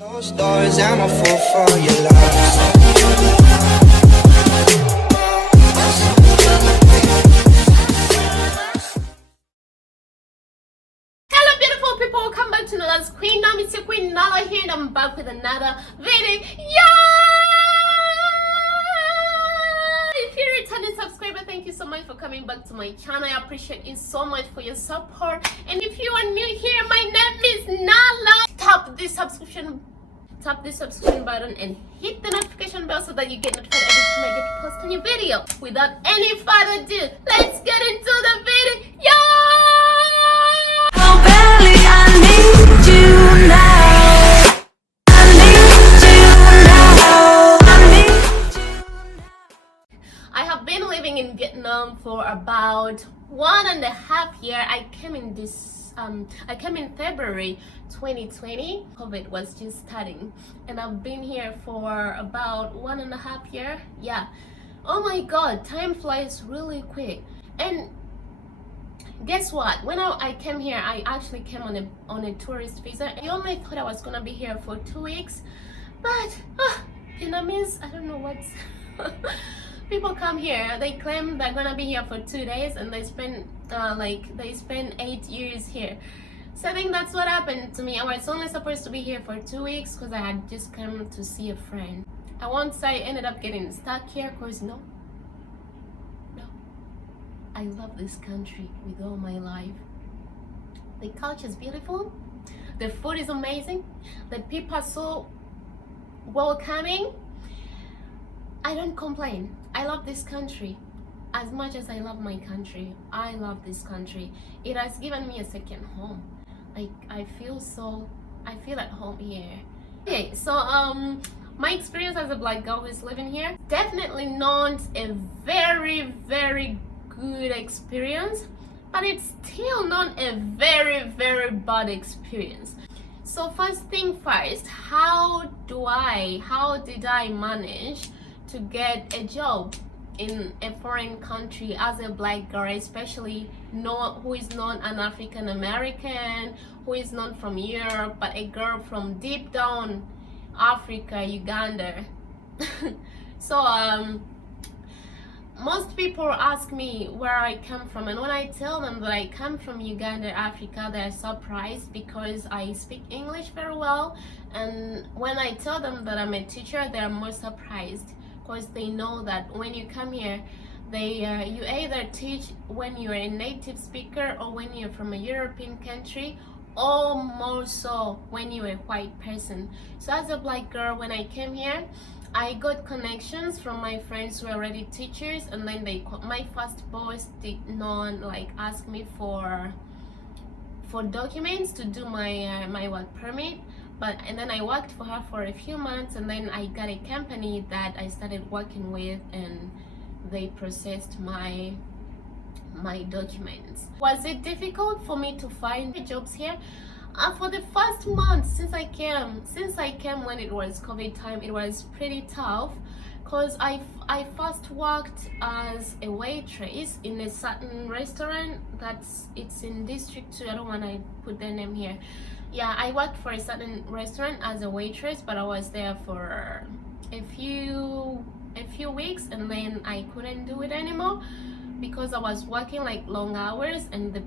Closed doors, I'm a fool for your love. Hello beautiful people, welcome back to another Queen. Now it's your Queen Nala here and I'm back with another video. If you're a returning subscriber, thank you so much for coming back to my channel. I appreciate you so much for your support. And if you are new here, my name is Nala. Tap the subscription button and hit the notification bell so that you get notified every time I get to post a new video. Without any further ado, let's get into the video. Oh, barely, I need you now. I need you now. I need you now. I have been living in Vietnam for about 1.5 years. I came in February 2020. COVID was just starting, and I've been here for about 1.5 years. Yeah. Oh my God, time flies really quick. And guess what? When I came here, I actually came on a tourist visa. I only thought I was gonna be here for 2 weeks, but Vietnamese, I don't know what's. People come here, they claim they're gonna be here for 2 days, and they spend 8 years here. So I think that's what happened to me. I was only supposed to be here for 2 weeks because I had just come to see a friend. I won't say I ended up getting stuck here because no, I love this country with all my life. The culture is beautiful, the food is amazing, the people are so welcoming. I don't complain. I love this country as much as I love my country. I love this country. It has given me a second home. Like I feel at home here. Okay, so my experience as a black girl who's living here, definitely not a very good experience, but it's still not a very bad experience. So first thing first, how did I manage to get a job in a foreign country as a black girl, especially who is not an African American, who is not from Europe, but a girl from deep down Africa, Uganda. So most people ask me where I come from, and when I tell them that I come from Uganda, Africa, they're surprised because I speak English very well. And when I tell them that I'm a teacher, they're more surprised because they know that when you come here, you either teach when you're a native speaker or when you're from a European country, or more so when you're a white person. So as a black girl, when I came here, I got connections from my friends who are already teachers, and then my first boss did not ask me for documents to do my work permit. And then I worked for her for a few months, and then I got a company that I started working with, and they processed my documents. Was it difficult for me to find jobs here? For the first month since I came when it was COVID time, it was pretty tough because I first worked as a waitress in a certain restaurant it's in District 2. I don't want to put their name here. Yeah, I worked for a certain restaurant as a waitress, but I was there for a few weeks, and then I couldn't do it anymore because I was working long hours, and the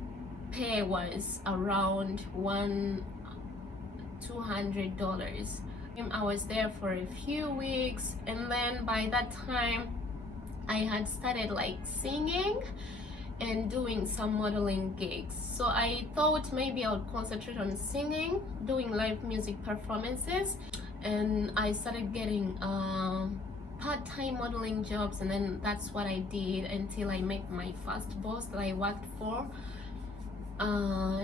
pay was around $200. I was there for a few weeks, and then by that time I had started singing and doing some modeling gigs. So I thought maybe I would concentrate on singing, doing live music performances, and I started getting part-time modeling jobs, and then that's what I did until I met my first boss that I worked for.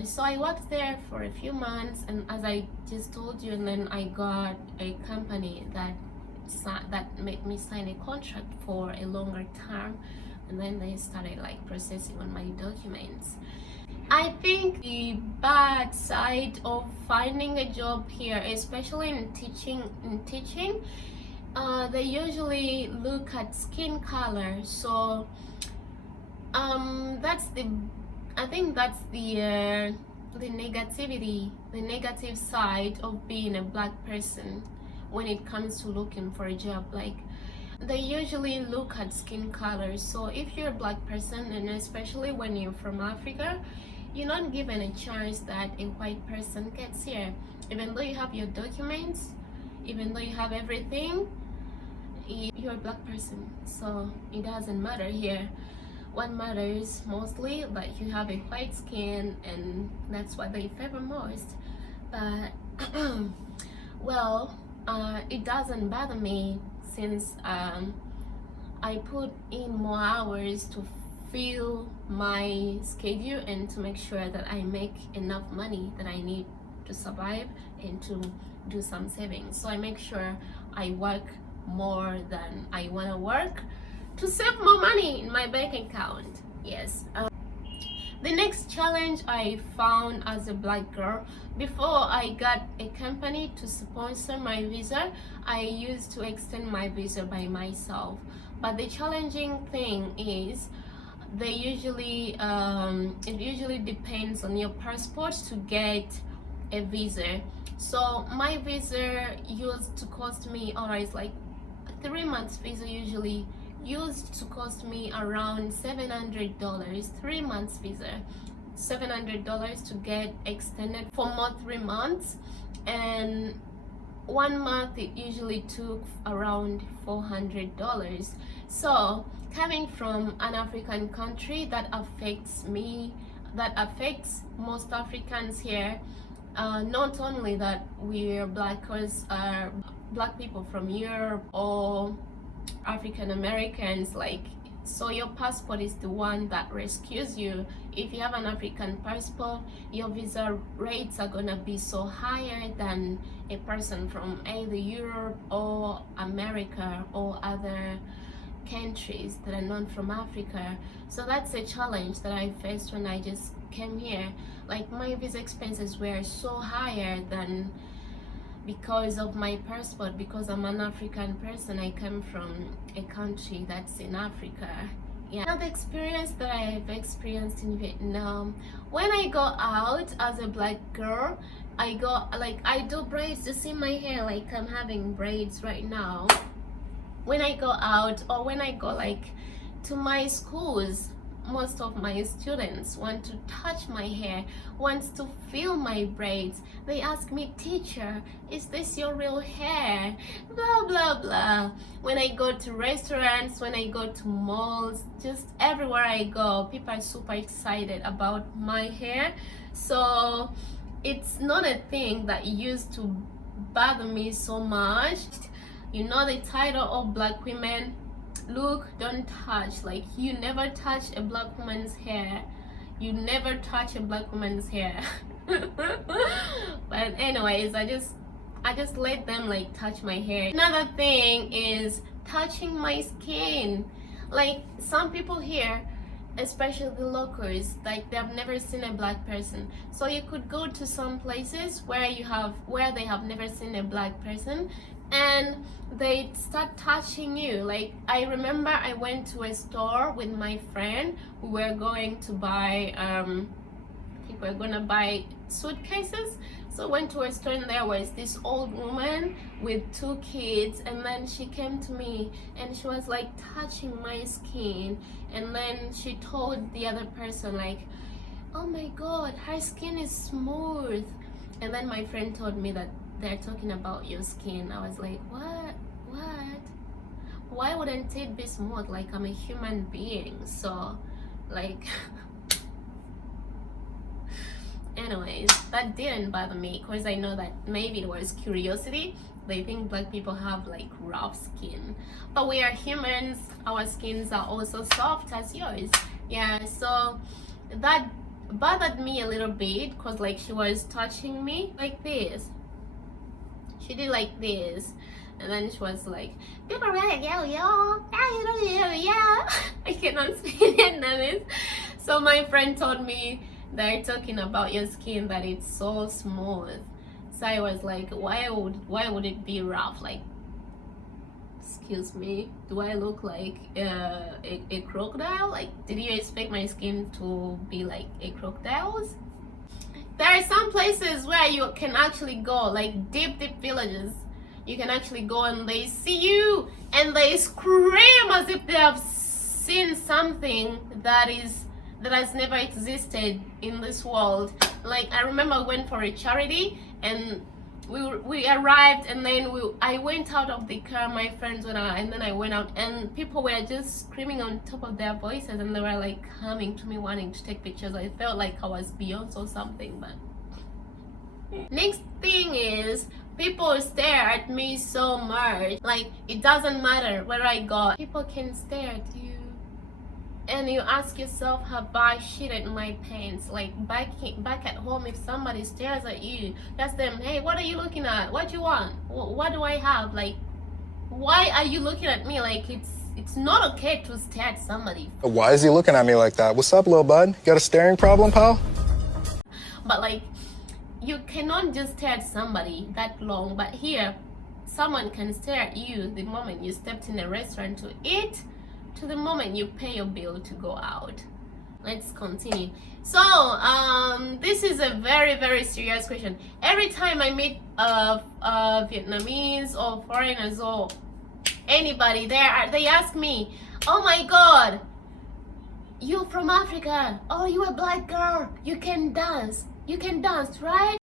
So I worked there for a few months, and as I just told you, and then I got a company that made me sign a contract for a longer term, and then they started processing on my documents. I think the bad side of finding a job here, especially in teaching, they usually look at skin color. So I think that's the the negativity, the negative side of being a black person when it comes to looking for a job. Like, they usually look at skin color. So if you're a black person, and especially when you're from Africa, you're not given a chance that a white person gets here. Even though you have your documents, even though you have everything, you're a black person, so it doesn't matter here. What matters mostly that you have a white skin, and that's what they favor most. But well, it doesn't bother me, since I put in more hours to fill my schedule and to make sure that I make enough money that I need to survive and to do some savings. So I make sure I work more than I want to work to save more money in my bank account. Yes. The next challenge I found as a black girl, before I got a company to sponsor my visa, I used to extend my visa by myself. But the challenging thing is, they usually it usually depends on your passport to get a visa. So my visa used to cost me, or it's like 3 months visa usually used to cost me around $700. 3 months visa, $700 to get extended for more 3 months, and 1 month it usually took around $400. So coming from an African country, that affects me, that affects most Africans here. Not only that we're black, because black people from Europe or African Americans, like, so your passport is the one that rescues you. If you have an African passport, your visa rates are gonna be so higher than a person from either Europe or America or other countries that are not from Africa. So that's a challenge that I faced when I just came here. Like, my visa expenses were so higher than, because of my passport, because I'm an African person, I come from a country that's in Africa. Yeah. Another experience that I have experienced in Vietnam, when I go out as a black girl, I do braids. You see my hair, like I'm having braids right now. When I go out, or when I go like to my schools, most of my students want to touch my hair, wants to feel my braids. They ask me, "Teacher, is this your real hair?" Blah blah blah. When I go to restaurants, when I go to malls, just everywhere I go, people are super excited about my hair. So it's not a thing that used to bother me so much. You know the title of black women, look, don't touch. Like, you never touch a black woman's hair. You never touch a black woman's hair. But anyways, I just let them like touch my hair. Another thing is touching my skin. Like, some people here, especially the locals, like, they've never seen a black person. So you could go to some places where they have never seen a black person, and they start touching you. Like, I remember I went to a store with my friend. We were going to buy I think we we're gonna buy suitcases. So I went to a store, and there was this old woman with 2 kids, and then she came to me and she was like touching my skin, and then she told the other person like, "Oh my god, her skin is smooth." And then my friend told me that they're talking about your skin. I was like, what? Why wouldn't it be smooth? Like, I'm a human being. So like anyways, that didn't bother me, because I know that maybe it was curiosity. They think black people have like rough skin, but we are humans. Our skins are also soft as yours. Yeah, so that bothered me a little bit, because like she was touching me like this. She did like this, and then she was like, I cannot speak Vietnamese. So my friend told me they're talking about your skin, that it's so smooth. So I was like, why would it be rough? Like, excuse me, do I look like a crocodile? Like, did you expect my skin to be like a crocodile's? There are some places where you can actually go, like deep villages. You can actually go and they see you and they scream as if they have seen something that has never existed in this world. Like, I remember I went for a charity and we arrived, and then I went out of the car, my friends went out, and then I went out, and people were just screaming on top of their voices, and they were like coming to me wanting to take pictures. I felt like I was Beyonce or something. But next thing is, people stare at me so much. Like, it doesn't matter where I go, people can stare at you. And you ask yourself, have I shitted my pants? Like, back at home, if somebody stares at you, ask them, hey, what are you looking at? What do you want? What do I have? Like, why are you looking at me? Like, it's not okay to stare at somebody. Why is he looking at me like that? What's up, little bud? Got a staring problem, pal? But like, you cannot just stare at somebody that long. But here, someone can stare at you the moment you stepped in a restaurant to eat, to the moment you pay your bill to go out. Let's continue. So this is a very serious question. Every time I meet Vietnamese or foreigners or anybody there, they ask me, oh my god, you're from Africa, oh, you a black girl, you can dance, right?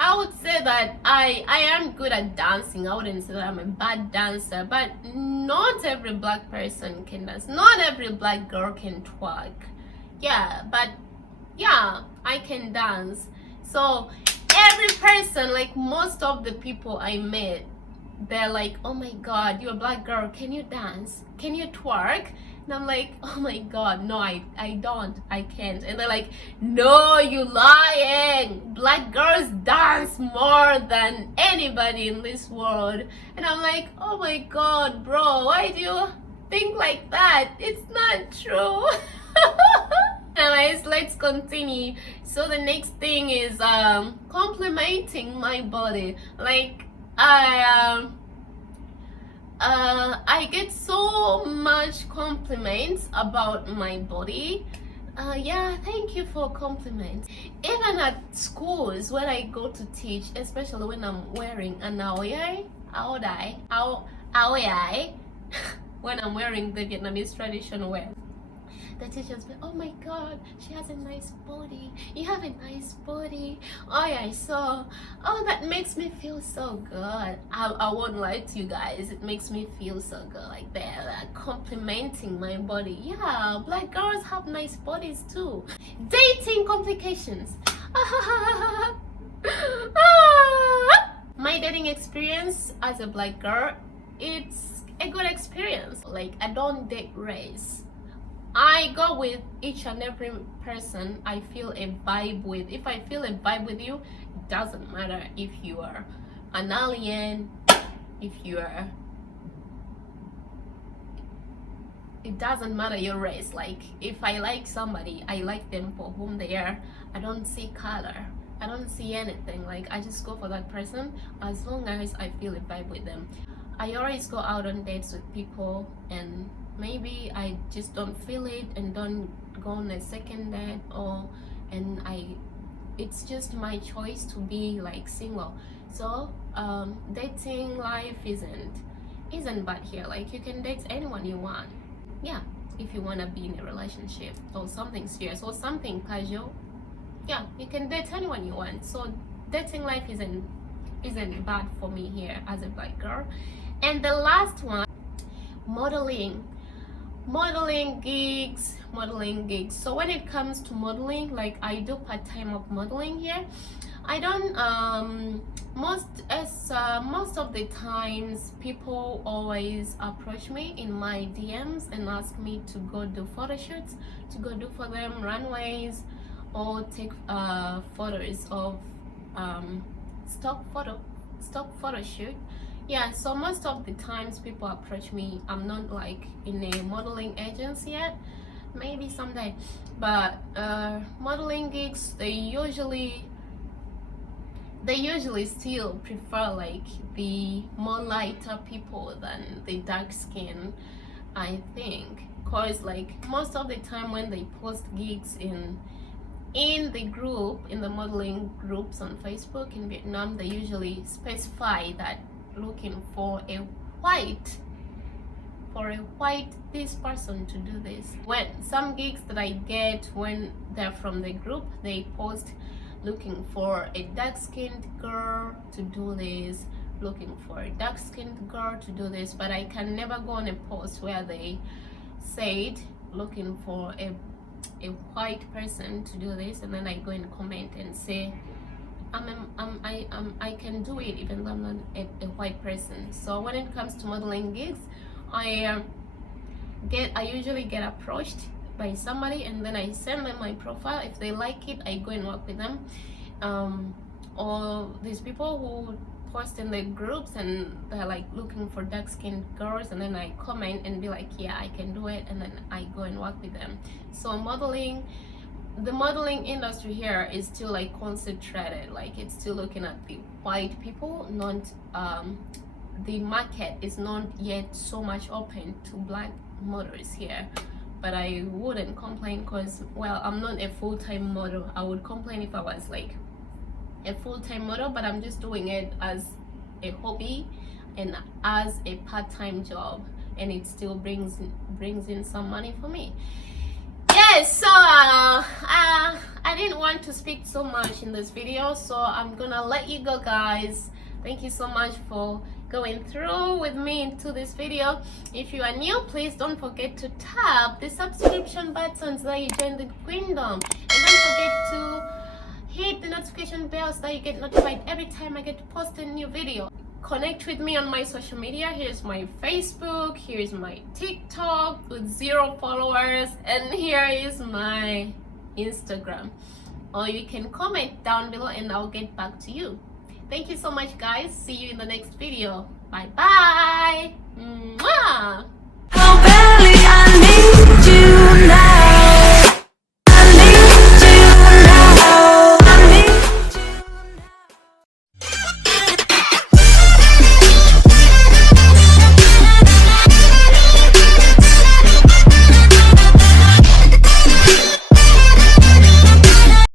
I would say that I am good at dancing. I wouldn't say that I'm a bad dancer, but not every black person can dance. Not every black girl can twerk. Yeah, but yeah, I can dance. So every person, like most of the people I met, they're like, oh my god, you're a black girl, can you dance? Can you twerk? And I'm like, oh my god, no, I can't. And they're like, no, you lying, black girls dance more than anybody in this world. And I'm like, oh my god, bro, why do you think like that? It's not true. Anyways, let's continue. So the next thing is complimenting my body. Like, I get so much compliments about my body. Yeah, thank you for compliments. Even at schools when I go to teach, especially when I'm wearing an aoyai, when I'm wearing the Vietnamese traditional wear, the teachers be, oh my god, she has a nice body, you have a nice body, oh yeah, so, oh, that makes me feel so good. I won't lie to you guys, it makes me feel so good. Like they're complimenting my body. Yeah, black girls have nice bodies too. Dating complications. My dating experience as a black girl, it's a good experience. Like, I don't date race. I go with each and every person I feel a vibe with. If I feel a vibe with you, it doesn't matter if you are an alien, if you are, it doesn't matter your race. Like, if I like somebody, I like them for whom they are. I don't see color, I don't see anything. Like, I just go for that person as long as I feel a vibe with them. I always go out on dates with people, and maybe I just don't feel it and don't go on a second date, it's just my choice to be like single. So dating life isn't bad here. Like, you can date anyone you want. Yeah, if you want to be in a relationship or something serious or something casual, yeah, you can date anyone you want. So dating life isn't bad for me here as a black girl. And the last one, modeling gigs. So when it comes to modeling, like, I do part-time of modeling here. I don't most of the times people always approach me in my DMs and ask me to go do photo shoots, to go do for them runways or take photos of stock photo shoot. Yeah, so most of the times people approach me. I'm not like in a modeling agency yet, maybe someday, but modeling gigs, they usually still prefer like the more lighter people than the dark skin, I think, cause like most of the time when they post gigs in the group, in the modeling groups on Facebook in Vietnam, they usually specify that looking for a white this person to do this. When some gigs that I get, when they're from the group, they post looking for a dark-skinned girl to do this, looking for a dark-skinned girl to do this, but I can never go on a post where they said looking for a white person to do this, and then I go and comment and say I can do it even though I'm not a white person. So when it comes to modeling gigs, I usually get approached by somebody, and then I send them my profile. If they like it, I go and work with them. Or these people who post in the groups and they're like looking for dark-skinned girls, and then I comment and be like, yeah, I can do it, and then I go and work with them. So the modeling industry here is still like concentrated, like it's still looking at the white people, not the market is not yet so much open to black models here. But I wouldn't complain because, well, I'm not a full-time model. I would complain if I was like a full-time model, but I'm just doing it as a hobby and as a part-time job, and it still brings in some money for me. Yes, so I didn't want to speak so much in this video, so I'm gonna let you go, guys. Thank you so much for going through with me into this video. If you are new, please don't forget to tap the subscription button so that you join the kingdom, and don't forget to hit the notification bell so that you get notified every time I get to post a new video. Connect with me on my social media. Here's my Facebook, here's my TikTok with 0 followers, and here is my Instagram. Or you can comment down below and I'll get back to you. Thank you so much, guys. See you in the next video. Bye bye. Mwah!